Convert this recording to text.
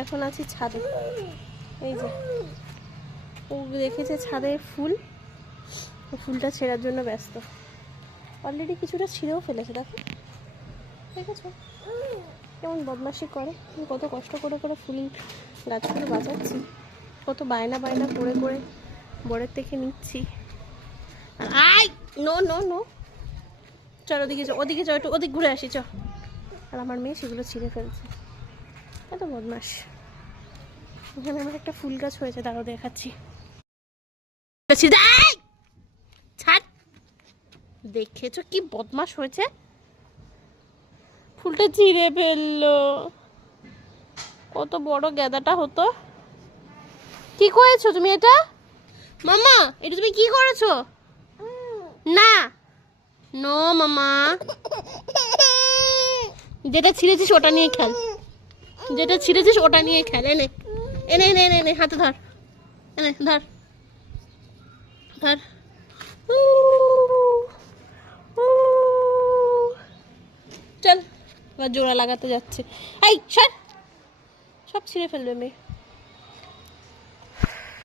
এখন আছি ছাদে। এই যে ও দেখেছে ছাদে ফুল, ফুলটা ছেঁড়ার জন্য ব্যস্ত। অলরেডি কিছুটা ছিঁড়েও ফেলেছে, দেখো দেখেছো কেমন বদমাশি করে। কত কষ্ট করে করে ফুল গাছগুলো বাঁচাচ্ছি, কত বায়না বায়না করে করে বরের থেকে নিচ্ছি। আই নো নো নো, চল ওদিকে চো, ওদিকে চো, একটু ওদিক ঘুরে আসি চ। আর আমার মেয়ে সেগুলো ছিঁড়ে ফেলছে, এত বদমাস। এখানে আমার একটা ফুল গাছ হয়েছে, তারও দেখাচ্ছি। ছাড়, দেখেছো কি বদমাস হয়েছে, ফুলটা ছিঁড়ে ফেললো। কত বড় গাঁদাটা হতো। কি করেছো তুমি এটা মামা? এটা তুমি কি করেছো? না নো মামা, যেটা ছিঁড়েছিস ওটা নিয়ে খেল, যেটা ছিঁড়েছিস ওটা নিয়ে খেল। এনে এনে এনে এনে এনে হাতে ধর, এনে ধর ধর। চল, এবার জোড়া লাগাতে যাচ্ছে। এই সর, সব ছিঁড়ে ফেলবে মেয়ে।